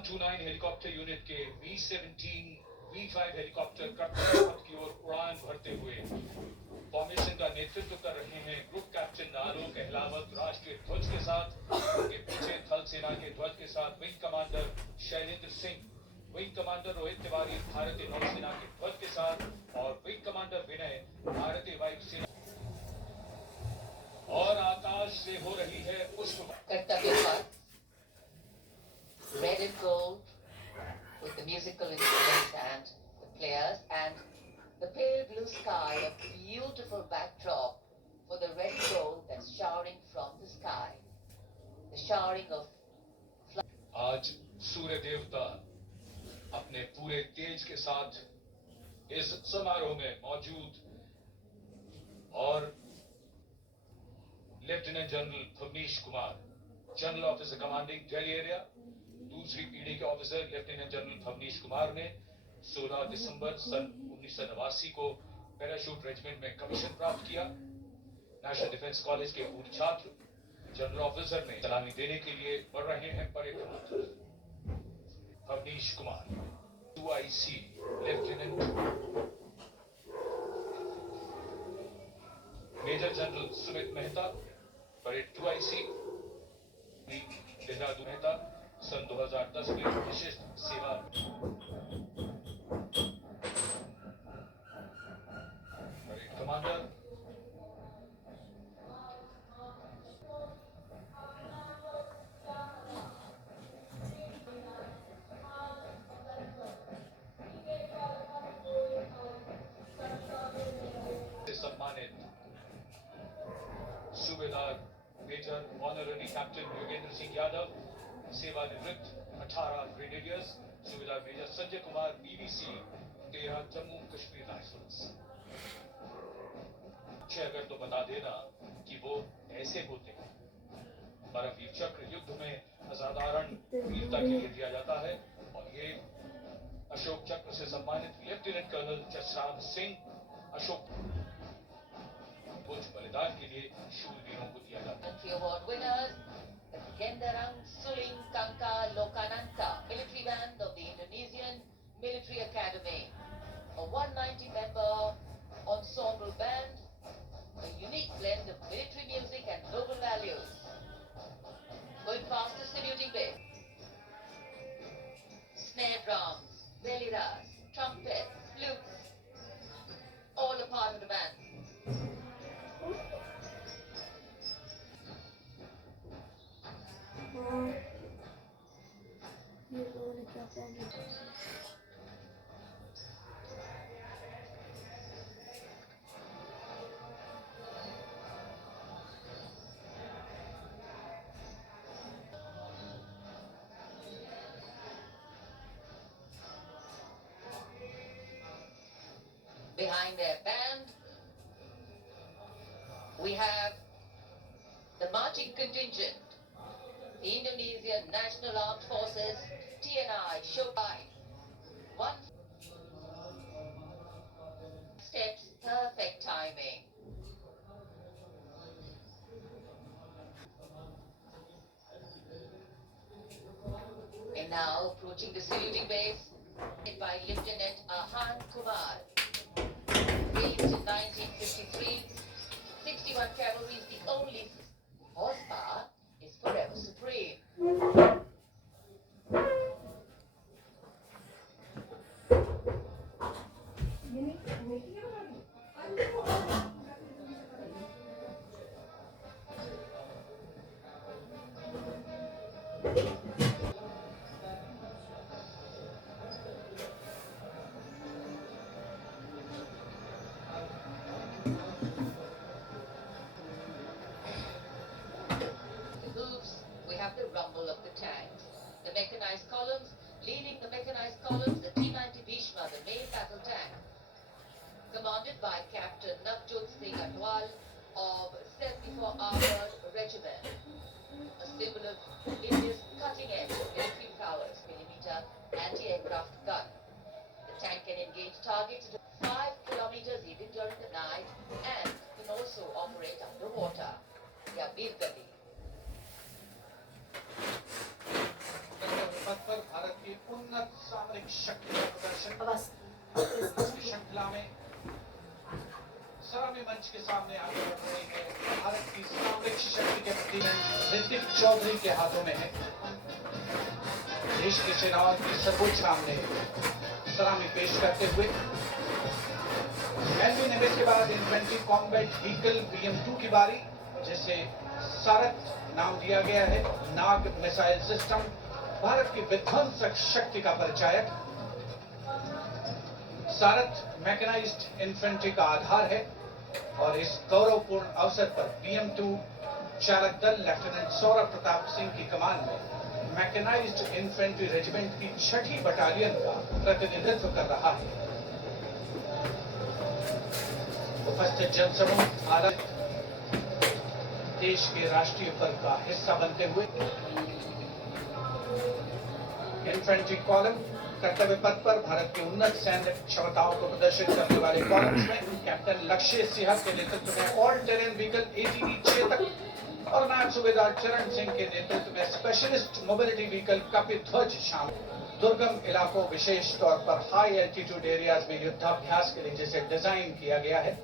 129 helicopter unit के V-17 V-5 helicopter कर्तव्य की ओर उड़ान भरते हुए फॉर्मेशन का नेतृत्व कर रहे हैं ग्रुप कैप्टन आलोक अहलावत राष्ट्रीय ध्वज के साथ। उनके पीछे थल सेना के ध्वज के साथ wing commander Shailendra Singh, wing commander Rohit Tiwari भारतीय नौसेना के ध्वज के साथ और विंग कमांडर विनय भारतीय वायुसेना। और आकाश से हो रही है पुष्प कर्तव्य पथ, red and gold with the musical instruments and the players, and the pale blue sky, a beautiful backdrop for the red and gold that's showering from the sky. The showering of आज सूर्य देवता अपने पूरे तेज के साथ इस समारोह में मौजूद और lieutenant general Bhavnish Kumar, general officer commanding Delhi area, दूसरी पीढ़ी के officer lieutenant general Bhavnish Kumar ने 16 दिसंबर सन 1989 को पैराशूट रेजिमेंट में कमीशन प्राप्त किया। नेशनल डिफेंस कॉलेज के पूर्व छात्र जनरल ऑफिसर में सलामी देने के लिए बढ़ रहे हैं parade commander Bhavnish Kumar, 2IC lieutenant major general Sumit Mehta, parade 2IC Dehradun Mehta, सन 2010 में विशिष्ट सेवा। परेड कमांडर से सम्मानित Subedar major honorary captain Yogendra Singh Yadav, सेवानिवृत्त 18 ब्रिगेडियर्स, सूबेदार मेजर संजय कुमार BBC, तेरह जम्मू कश्मीर राइफल्स। अगर तो बता देना कि वो ऐसे होते हैं। परमवीर चक्र युद्ध में असाधारण वीरता के लिए दिया जाता है और ये अशोक चक्र से सम्मानित लेफ्टिनेंट कर्नल जसराज सिंह अशोक कुछ बलिदान के लिए शूरवीरों को दिया जाता है। Country Award winners, the Gendarang Suling Kangka Lokananta military band of the Indonesian Military Academy, a 190-member ensemble band, a unique blend of military music and global values. Going past the saluting bay, snare drums, veliras, trumpets, flutes, all a part of the band. Behind their band, we have the marching contingent, the Indonesian National Armed Forces, TNI, Shobai. One steps, perfect timing. And now approaching the saluting base, by Lieutenant Ahan Kumar. Raised in 1953, 61 Cavalry is the only horsepower is forever supreme. The rumble of the tanks, the mechanized columns, leading the mechanized columns, the T-90 Bhishma, the main battle tank, commanded by Captain Navjot Singh Atwal of 74 Armored Regiment, a symbol of India's cutting-edge military prowess, millimeter anti-aircraft gun. The tank can engage targets at 5 kilometers even during the night and can also operate underwater. Yabir Gadi. पथ पर भारत श्रृंखला में सलामी मंच के सामने आगे बढ़ रही है भारत की सामरिक शक्ति के प्रति ऋतिक चौधरी के हाथों में है। देश की सेनाओं की सर्वोच्च सामने सलामी पेश करते हुए LV-Nimitz के बाद इन्फेंट्री कॉम्बैट व्हीकल BM-2 की बारी, जिसे सारथ नाम दिया गया है। नाग मिसाइल सिस्टम भारत की विध्वंसक शक्ति का परिचायक। सारथ मैकेनाइज्ड इन्फेंट्री का आधार है और इस गौरवपूर्ण अवसर पर BM-2 चालक दल लेफ्टिनेंट सौरभ प्रताप सिंह की कमान में मैकेनाइज्ड इन्फेंट्री रेजिमेंट की 6ठी बटालियन का प्रतिनिधित्व कर रहा है। उपस्थित जनसमूह आदर देश के राष्ट्रीय पर्व का हिस्सा बनते हुए इन्फेंट्री कॉलम कर्तव्य पथ पर भारत की उन्नत सैन्य क्षमताओं को प्रदर्शित करने वाले कॉलम्स में कैप्टन लक्ष्य सिंह के नेतृत्व में all terrain vehicle ATV Chetak और नायब सूबेदार चरण सिंह के नेतृत्व में स्पेशलिस्ट मोबिलिटी व्हीकल कपिध्वज शामिल। दुर्गम इलाकों, विशेष तौर पर हाई एल्टीट्यूड एरियाज में युद्धाभ्यास के लिए जिसे डिजाइन किया गया है।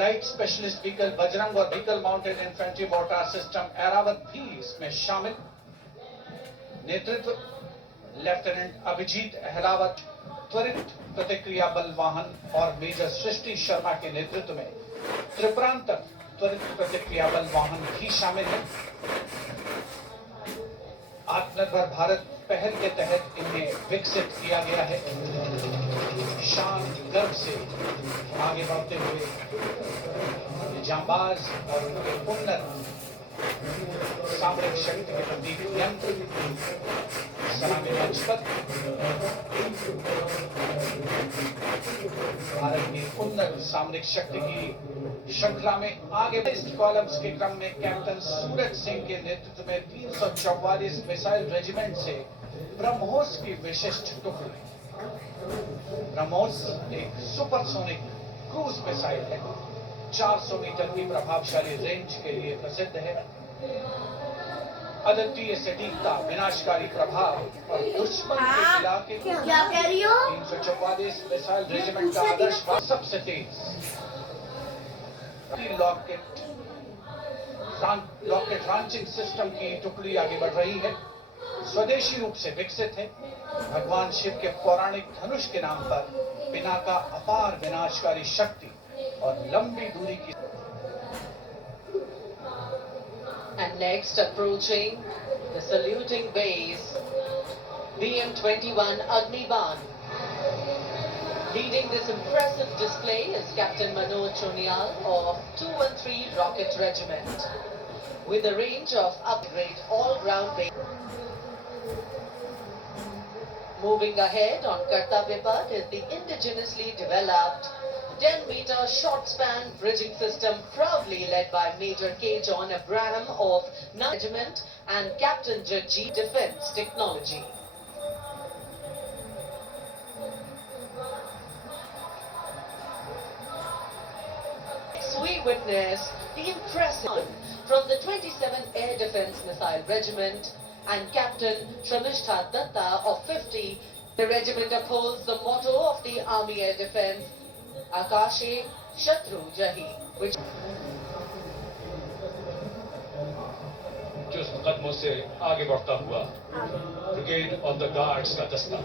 लाइट स्पेशलिस्ट व्हीकल बजरंग और vehicle mounted infantry mortar system Airavat भी इसमें शामिल। नेतृत्व लेफ्टिनेंट अभिजीत अहलावत। त्वरित प्रतिक्रिया बल वाहन और मेजर सृष्टि शर्मा के नेतृत्व में त्रिपुरांतक त्वरित प्रतिक्रिया बल वाहन भी शामिल है। आत्मनिर्भर भारत पहल के तहत इन्हें विकसित किया गया है। शान गर्व से आगे बढ़ते हुए जांबाज और उनके उन्नत सामरिक शक्ति के प्रतीक यंत्र सलामी मंच पर भारत की उन्नत सामरिक शक्ति की श्रृंखला में आगे कॉलम्स के क्रम में कैप्टन सूरज सिंह के नेतृत्व में 344 मिसाइल रेजिमेंट से ब्रह्मोस की विशिष्ट टुकड़ी। ब्रह्मोस एक सुपरसोनिक क्रूज मिसाइल है। 400 मीटर की प्रभावशाली रेंज के लिए प्रसिद्ध है। अद्वितीय सटीकता, विनाशकारी प्रभाव और दुश्मन के इलाके को 344 मिसाइल रेजिमेंट का आदर्श सबसे तेज लॉकेट लॉन्चिंग सिस्टम की टुकड़ी आगे बढ़ रही है। स्वदेशी रूप से विकसित है। भगवान शिव के पौराणिक धनुष के नाम पर बिना का अपार विनाशकारी शक्ति और लंबी दूरी की। And next, approaching the saluting base, BM-21 Agniban. Leading this impressive display is Captain Manoj Chonial of 213 Rocket Regiment, with a range of upgrade all-round base. Moving ahead on Kartavya Path is the indigenously developed 10-meter short-span bridging system, proudly led by Major K. John Abraham of 9th Regiment and Captain Jagjeet Defence Technology. Next, we witness the impressive from the 27th Air Defence Missile Regiment and Captain Shramishta Datta of 50. The regiment upholds the motto of the Army Air Defence, Akashe Shatru Jahi, which चुस्त कदमों से आगे बढ़ता हुआ brigade of the guards का दस्ता।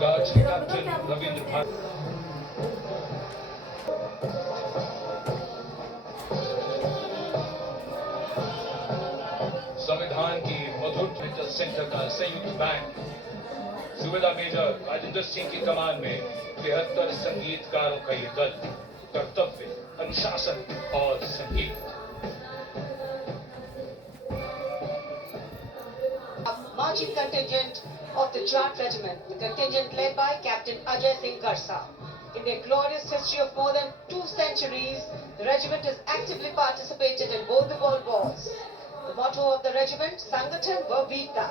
Guards के captain Ravindra Bharti. संविधान की मधुर सेंटर का संयुक्त बैंक सूबेदार मेजर राजेंद्र सिंह की कमान में 73 संगीतकारों का ये दल कर्तव्य, अनुशासन और संगीत। Marching contingent of the Jat Regiment, the contingent led by Captain Ajay Singh Garsa. In their glorious history of more than 2 centuries, the regiment has actively participated in both the world wars. The motto of the regiment, Sangathan Vavita,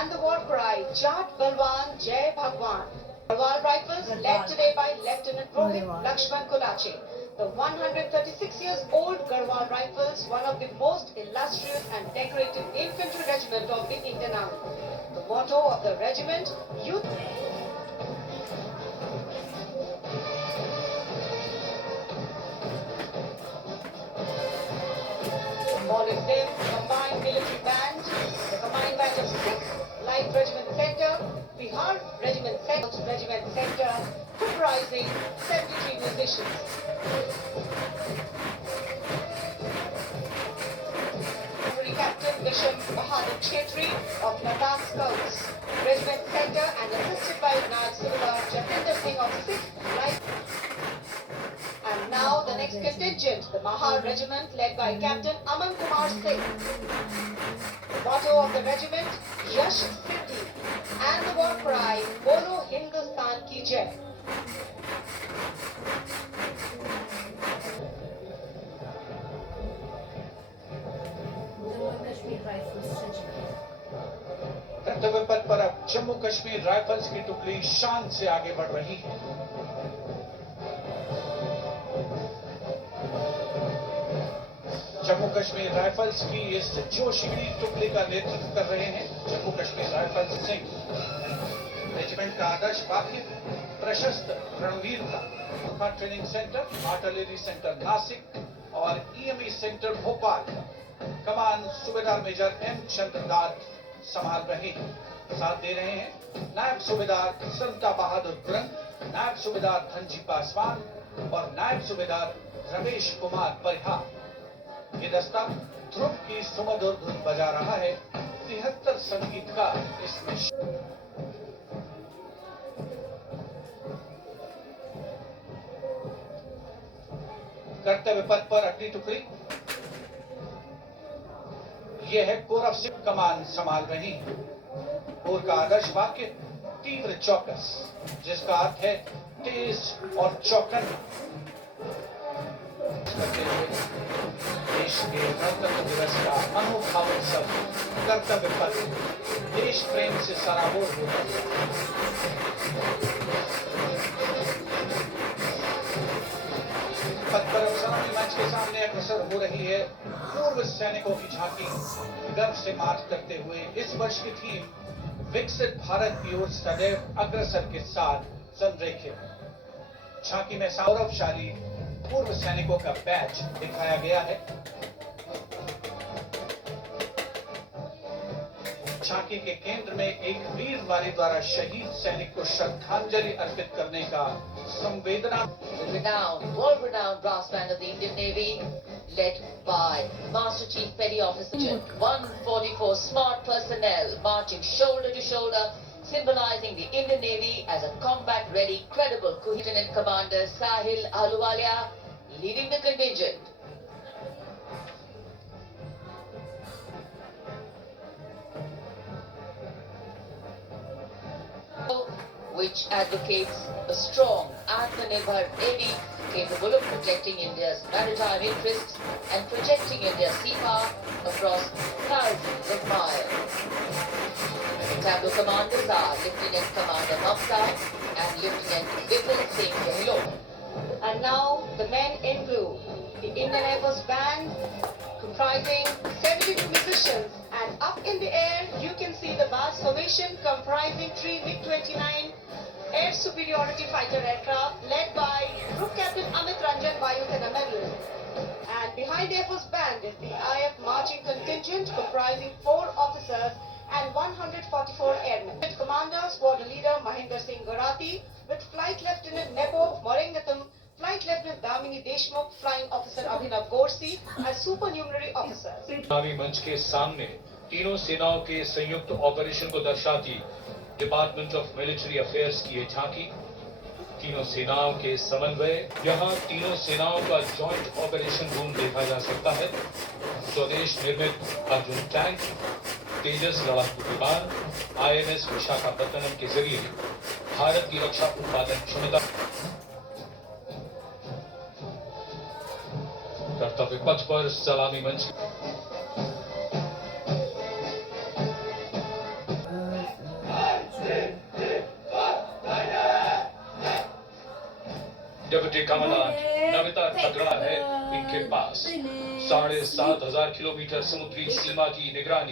and the war cry, Jat Balwan Jai Bhagwan. Garhwal Rifles led today by Lieutenant Rohit Lakshman Kolache. The 136 years old Garhwal Rifles, one of the most illustrious and decorated infantry regiment of the Indian Army. The motto of the regiment, Youth. All of them combined military band, the combined band of 6 Light Regiment Center, Bihar Regiment Center, comprising 73 musicians. Cavalry Captain Visham Bahadur Chetri of Ladakh Scouts Regiment Center and assisted by Naj Subedar Jatinder Singh of 6th Light. And now the next contingent, the Mahar Regiment led by Captain Aman Kumar Singh. The motto of the regiment, Yash Siddhi, and the war cry, Bolo Hindustan Ki Jai. कर्तव्य पथ पर अब Jammu Kashmir rifles की टुकड़ी शान से आगे बढ़ रही है। जम्मू कश्मीर राइफल्स की इस जोशीली टुकड़ी का नेतृत्व कर रहे हैं जम्मू कश्मीर राइफल्स सिंह। रेजिमेंट का आदर्श वाक्य प्रशस्त रणवीरता। Training centre, artillery centre Nashik और ईएमई सेंटर भोपाल कमान सूबेदार मेजर एम चंद्रनाथ संभाल रहे हैं। साथ दे रहे हैं नायब सूबेदार संता बहादुर गुरंग, नायब सूबेदार धनजी पासवान और नायब सूबेदार रमेश कुमार परिहार। ये दस्ता ध्रुव की सुमधुर धुन बजा रहा है। 73 संगीतकार इसमें। कर्तव्य पथ पर अगली टुकड़ी यह है कोरफ सिंह कमान संभाल रही है। कोर का आदर्श वाक्य तीव्र चौकस, जिसका अर्थ है तेज और चौकन्ना। करते हुए देश के गणतंत्र दिवस का अनोखा उत्सव कर्तव्य पथ देश प्रेम से सराबोर हो गया। पथ पर सलामी मंच के सामने अग्रसर हो रही है पूर्व सैनिकों की झांकी। गर्व से मार्च करते हुए इस वर्ष की थीम विकसित भारत की ओर सदैव अग्रसर के साथ संरेखित। झांकी में गौरवशाली पूर्व सैनिकों का बैच दिखाया गया है। झांकी के केंद्र में एक वीर वारी द्वारा शहीद सैनिक को श्रद्धांजलि अर्पित करने का संवेदना। World-renowned brass band of the Indian Navy, led by Master Chief Petty Officer 144 smart personnel marching shoulder to shoulder, symbolizing the Indian Navy as a combat-ready, credible Lieutenant Commander Sahil Ahluwalia leading the contingent. Which advocates a strong Atmanirbhar Navy capable of protecting India's maritime interests and projecting India's sea power across thousands of miles. Tableau commanders are Lieutenant Commander Mamta and Lieutenant Vipul Singh Gehlot. And now the men in blue, the Indian Air Force band comprising 72 musicians, and up in the air you can see the vast formation comprising 3 MiG-29 air superiority fighter aircraft led by Group Captain Amit Ranjan Vayu Sena medalist. And behind the Air Force band is the IF marching contingent comprising 4 officers and 144 airmen. With Commander Squadron Leader Mahinder Singh Garati, with Flight Lieutenant Nebo Morengatam, Flight Lieutenant Damini Deshmukh, Flying Officer Abhinav Gorsi as supernumerary officers. सलामी मंच के सामने तीनों सेनाओं के संयुक्त operation को दर्शाती डिपार्टमेंट ऑफ मिलिट्री अफेयर्स की ये झांकी तीनों सेनाओं के समन्वय। यहाँ तीनों सेनाओं का जॉइंट ऑपरेशन रूम देखा जा सकता है। स्वदेश निर्मित अर्जुन टैंक, तेजस लड़ाकू विमान, INS विशाखापत्तनम के जरिए भारत की रक्षा उत्पादन क्षमता। कर्तव्य पथ पर सलामी मंच कमांडेंट नमिता तगड़ा है इनके पास। 7,500 किलोमीटर समुद्री सीमा की निगरानी